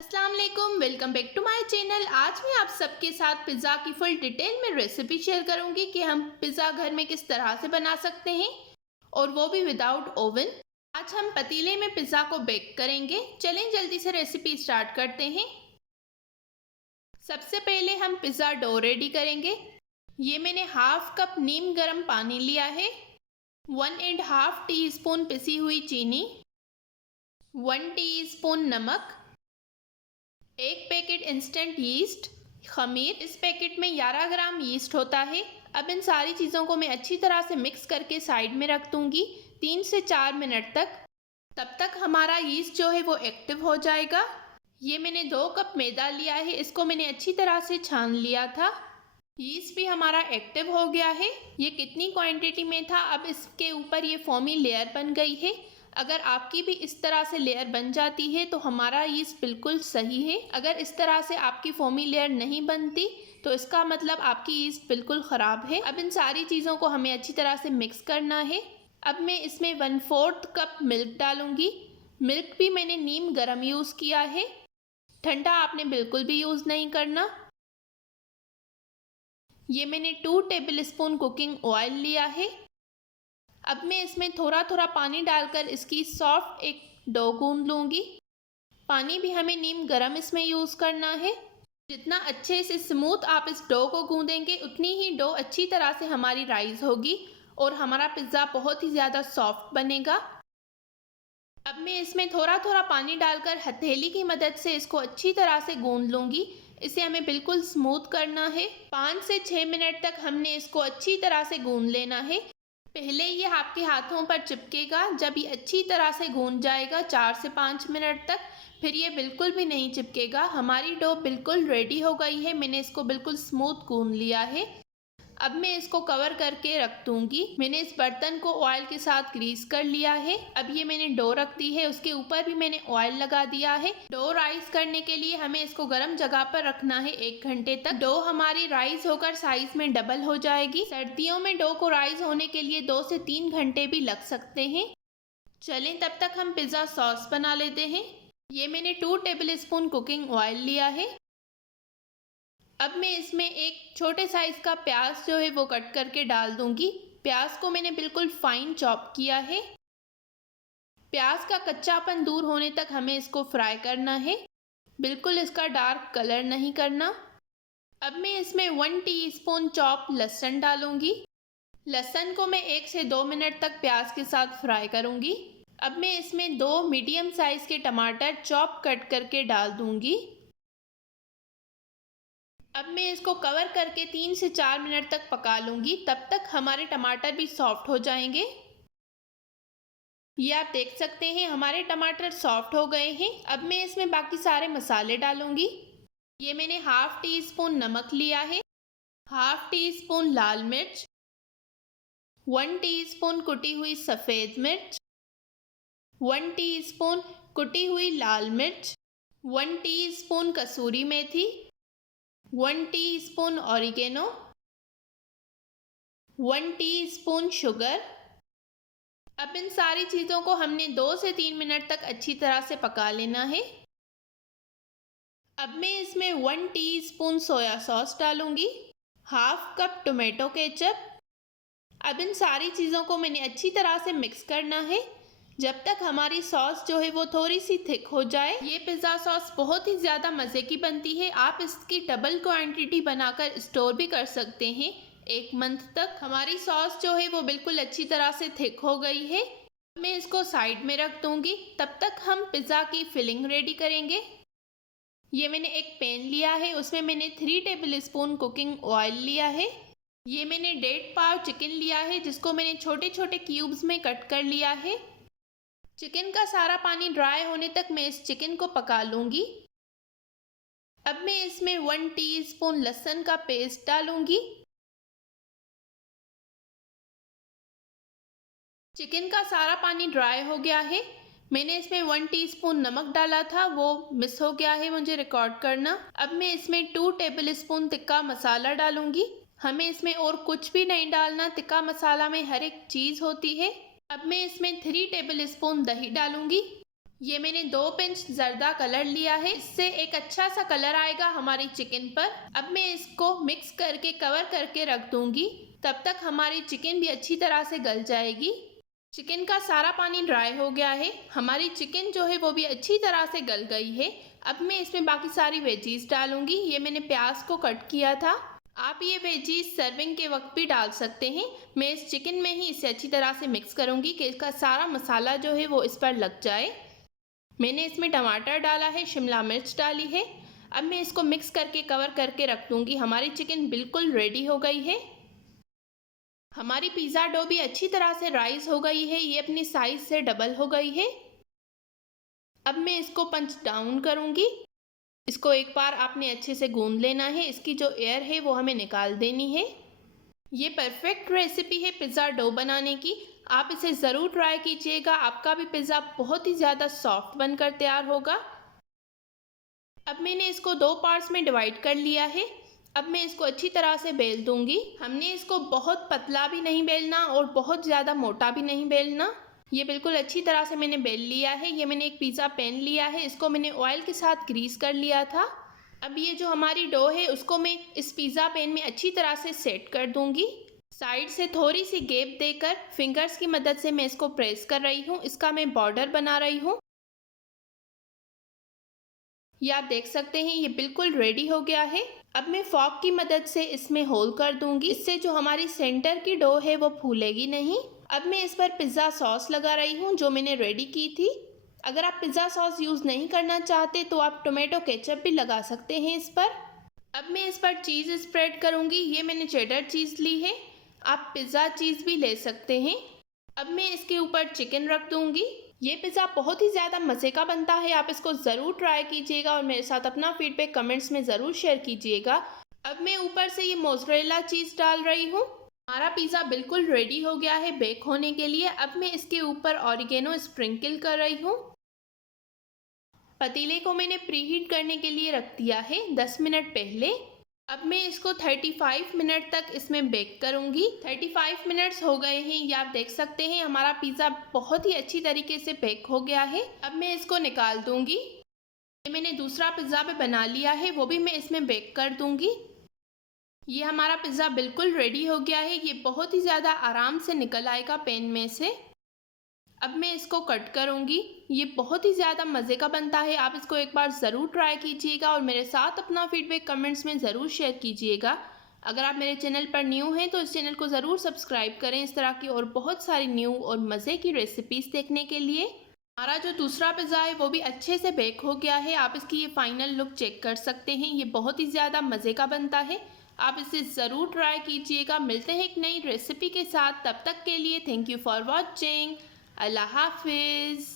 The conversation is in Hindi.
अस्सलाम वालेकुम, welcome back to my channel. आज मैं आप सबके साथ पिज़्ज़ा की फुल डिटेल में रेसिपी शेयर करूंगी कि हम पिज़्ज़ा घर में किस तरह से बना सकते हैं और वो भी विदाउट ओवन। आज हम पतीले में पिज़्ज़ा को बेक करेंगे। चलें जल्दी से रेसिपी स्टार्ट करते हैं। सबसे पहले हम पिज़्ज़ा डो रेडी करेंगे। ये मैंने हाफ कप नीम गर्म पानी लिया है, 1.5 टीस्पून पिसी हुई चीनी, 1 टीस्पून नमक, एक पैकेट इंस्टेंट यीस्ट खमीर। इस पैकेट में 11 ग्राम यीस्ट होता है। अब इन सारी चीज़ों को मैं अच्छी तरह से मिक्स करके साइड में रख दूंगी 3 से 4 मिनट तक। तब तक हमारा यीस्ट जो है वो एक्टिव हो जाएगा। ये मैंने 2 कप मैदा लिया है, इसको मैंने अच्छी तरह से छान लिया था। यीस्ट भी हमारा एक्टिव हो गया है। ये कितनी क्वांटिटी में था, अब इसके ऊपर ये फोमी लेयर बन गई है। अगर आपकी भी इस तरह से लेयर बन जाती है तो हमारा यीस्ट बिल्कुल सही है। अगर इस तरह से आपकी फोमी लेयर नहीं बनती तो इसका मतलब आपकी यीस्ट बिल्कुल ख़राब है। अब इन सारी चीज़ों को हमें अच्छी तरह से मिक्स करना है। अब मैं इसमें 1/4 कप मिल्क डालूंगी। मिल्क भी मैंने नीम गर्म यूज़ किया है, ठंडा आपने बिल्कुल भी यूज़ नहीं करना। ये मैंने 2 टेबल स्पून कुकिंग ऑयल लिया है। अब मैं इसमें थोड़ा थोड़ा पानी डालकर इसकी सॉफ्ट एक डो गूंद लूँगी। पानी भी हमें नीम गरम इसमें यूज़ करना है। जितना अच्छे से स्मूथ आप इस डो को गूंदेंगे उतनी ही डो अच्छी तरह से हमारी राइज होगी और हमारा पिज़्ज़ा बहुत ही ज़्यादा सॉफ्ट बनेगा। अब मैं इसमें थोड़ा थोड़ा पानी डालकर हथेली की मदद से इसको अच्छी तरह से गूंद लूँगी। इसे हमें बिल्कुल स्मूथ करना है। 5 से 6 मिनट तक हमने इसको अच्छी तरह से गूंद लेना है। पहले ये आपके हाथों पर चिपकेगा, जब ये अच्छी तरह से गूंद जाएगा 4 से 5 मिनट तक, फिर ये बिल्कुल भी नहीं चिपकेगा। हमारी डो बिल्कुल रेडी हो गई है। मैंने इसको बिल्कुल स्मूथ गूंद लिया है। अब मैं इसको कवर करके रख दूंगी। मैंने इस बर्तन को ऑयल के साथ ग्रीस कर लिया है। अब ये मैंने डो रख दी है, उसके ऊपर भी मैंने ऑयल लगा दिया है। डो राइस करने के लिए हमें इसको गर्म जगह पर रखना है 1 घंटे तक। डो हमारी राइस होकर साइज में डबल हो जाएगी। सर्दियों में डो को राइस होने के लिए 2 से 3 घंटे भी लग सकते हैं। चलें तब तक हम पिज़्ज़ा सॉस बना लेते हैं। ये मैंने 2 टेबल स्पून कुकिंग ऑयल लिया है। अब मैं इसमें एक छोटे साइज़ का प्याज जो है वो कट करके डाल दूंगी। प्याज को मैंने बिल्कुल फाइन चॉप किया है। प्याज का कच्चापन दूर होने तक हमें इसको फ्राई करना है, बिल्कुल इसका डार्क कलर नहीं करना। अब मैं इसमें 1 टीस्पून चॉप लहसुन डालूंगी। लहसुन को मैं 1 से 2 मिनट तक प्याज के साथ फ्राई करूंगी। अब मैं इसमें 2 मीडियम साइज़ के टमाटर चॉप कट करके डाल दूंगी। अब मैं इसको कवर करके 3 से 4 मिनट तक पका लूँगी। तब तक हमारे टमाटर भी सॉफ्ट हो जाएंगे। ये आप देख सकते हैं हमारे टमाटर सॉफ्ट हो गए हैं। अब मैं इसमें बाकी सारे मसाले डालूँगी। ये मैंने हाफ टी स्पून नमक लिया है, हाफ टी स्पून लाल मिर्च, 1 टीस्पून कुटी हुई सफ़ेद मिर्च, 1 टीस्पून कुटी हुई लाल मिर्च, 1 टीस्पून कसूरी मेथी, 1 टीस्पून ऑरिगेनो, 1 टीस्पून शुगर। अब इन सारी चीज़ों को हमने 2 से 3 मिनट तक अच्छी तरह से पका लेना है। अब मैं इसमें 1 टीस्पून सोया सॉस डालूंगी, हाफ कप टोमेटो केचप। अब इन सारी चीज़ों को मैंने अच्छी तरह से मिक्स करना है जब तक हमारी सॉस जो है वो थोड़ी सी थिक हो जाए। ये पिज़्ज़ा सॉस बहुत ही ज़्यादा मज़े की बनती है। आप इसकी डबल क्वांटिटी बनाकर स्टोर भी कर सकते हैं 1 मंथ तक। हमारी सॉस जो है वो बिल्कुल अच्छी तरह से थिक हो गई है। मैं इसको साइड में रख दूंगी। तब तक हम पिज़्ज़ा की फिलिंग रेडी करेंगे। ये मैंने एक पैन लिया है, उसमें मैंने 3 टेबल स्पून कुकिंग ऑयल लिया है। ये मैंने 1.5 पाव चिकन लिया है, जिसको मैंने छोटे छोटे क्यूब्स में कट कर लिया है। चिकन का सारा पानी ड्राई होने तक मैं इस चिकन को पका लूँगी। अब मैं इसमें 1 टीस्पून लहसुन का पेस्ट डालूँगी। चिकन का सारा पानी ड्राई हो गया है। मैंने इसमें 1 टीस्पून नमक डाला था, वो मिस हो गया है मुझे रिकॉर्ड करना। अब मैं इसमें 2 टेबल स्पून तिक्का मसाला डालूँगी। हमें इसमें और कुछ भी नहीं डालना, तिक्का मसाला में हर एक चीज़ होती है। अब मैं इसमें 3 टेबल स्पून दही डालूँगी। ये मैंने 2 पिंच जर्दा कलर लिया है, इससे एक अच्छा सा कलर आएगा हमारी चिकन पर। अब मैं इसको मिक्स करके कवर करके रख दूंगी, तब तक हमारी चिकन भी अच्छी तरह से गल जाएगी। चिकन का सारा पानी ड्राई हो गया है, हमारी चिकन जो है वो भी अच्छी तरह से गल गई है। अब मैं इसमें बाकी सारी वेजीज डालूंगी। ये मैंने प्याज को कट किया था, आप ये वेजीज सर्विंग के वक्त भी डाल सकते हैं। मैं इस चिकन में ही इसे अच्छी तरह से मिक्स करूंगी कि इसका सारा मसाला जो है वो इस पर लग जाए। मैंने इसमें टमाटर डाला है, शिमला मिर्च डाली है। अब मैं इसको मिक्स करके कवर करके रख दूंगी। हमारी चिकन बिल्कुल रेडी हो गई है। हमारी पिज़्ज़ा डो भी अच्छी तरह से राइस हो गई है, ये अपनी साइज से डबल हो गई है। अब मैं इसको पंच डाउन करूंगी। इसको एक बार आपने अच्छे से गूंद लेना है, इसकी जो एयर है वो हमें निकाल देनी है। ये परफेक्ट रेसिपी है पिज़्ज़ा डो बनाने की, आप इसे ज़रूर ट्राई कीजिएगा। आपका भी पिज़्ज़ा बहुत ही ज़्यादा सॉफ्ट बनकर तैयार होगा। अब मैंने इसको 2 पार्ट्स में डिवाइड कर लिया है। अब मैं इसको अच्छी तरह से बेल दूंगी। हमने इसको बहुत पतला भी नहीं बेलना और बहुत ज़्यादा मोटा भी नहीं बेलना। ये बिल्कुल अच्छी तरह से मैंने बेल लिया है। ये मैंने एक पिज़्ज़ा पैन लिया है, इसको मैंने ऑयल के साथ ग्रीस कर लिया था। अब ये जो हमारी डो है उसको मैं इस पिज़्ज़ा पैन में अच्छी तरह से सेट कर दूंगी। साइड से थोड़ी सी गैप देकर फिंगर्स की मदद से मैं इसको प्रेस कर रही हूँ, इसका मैं बॉर्डर बना रही हूँ। ये आप देख सकते हैं ये बिल्कुल रेडी हो गया है। अब मैं फॉर्क की मदद से इसमें होल कर दूंगी, इससे जो हमारी सेंटर की डो है वो फूलेगी नहीं। अब मैं इस पर पिज़्ज़ा सॉस लगा रही हूँ जो मैंने रेडी की थी। अगर आप पिज़्ज़ा सॉस यूज़ नहीं करना चाहते तो आप टोमेटो केचप भी लगा सकते हैं इस पर। अब मैं इस पर चीज़ स्प्रेड करूँगी। ये मैंने चेडर चीज़ ली है, आप पिज़्ज़ा चीज़ भी ले सकते हैं। अब मैं इसके ऊपर चिकन रख दूँगी। ये पिज़्ज़ा बहुत ही ज़्यादा मज़े का बनता है, आप इसको ज़रूर ट्राई कीजिएगा और मेरे साथ अपना फीडबैक कमेंट्स में ज़रूर शेयर कीजिएगा। अब मैं ऊपर से ये मोज़रेला चीज़ डाल रही हूँ। हमारा पिज़्ज़ा बिल्कुल रेडी हो गया है बेक होने के लिए। अब मैं इसके ऊपर ऑरिगेनो स्प्रिंकल कर रही हूँ। पतीले को मैंने प्रीहीट करने के लिए रख दिया है 10 मिनट पहले। अब मैं इसको 35 मिनट तक इसमें बेक करूंगी। 35 मिनट्स हो गए हैं, ये आप देख सकते हैं हमारा पिज़्ज़ा बहुत ही अच्छी तरीके से बेक हो गया है। अब मैं इसको निकाल दूंगी। ये मैंने दूसरा पिज़्ज़ा भी बना लिया है, वो भी मैं इसमें बेक कर दूंगी। ये हमारा पिज़्ज़ा बिल्कुल रेडी हो गया है, ये बहुत ही ज़्यादा आराम से निकल आएगा पैन में से। अब मैं इसको कट करूँगी। ये बहुत ही ज़्यादा मज़े का बनता है, आप इसको एक बार ज़रूर ट्राई कीजिएगा और मेरे साथ अपना फीडबैक कमेंट्स में ज़रूर शेयर कीजिएगा। अगर आप मेरे चैनल पर न्यू हैं तो इस चैनल को ज़रूर सब्सक्राइब करें इस तरह की और बहुत सारी न्यू और मज़े की रेसिपीज़ देखने के लिए। हमारा जो दूसरा पिज़्ज़ा है वो भी अच्छे से बेक हो गया है, आप इसकी ये फाइनल लुक चेक कर सकते हैं। ये बहुत ही ज़्यादा मज़े का बनता है, आप इसे ज़रूर ट्राई कीजिएगा। मिलते हैं एक नई रेसिपी के साथ, तब तक के लिए थैंक यू फॉर वॉचिंग। अल्लाह हाफिज़।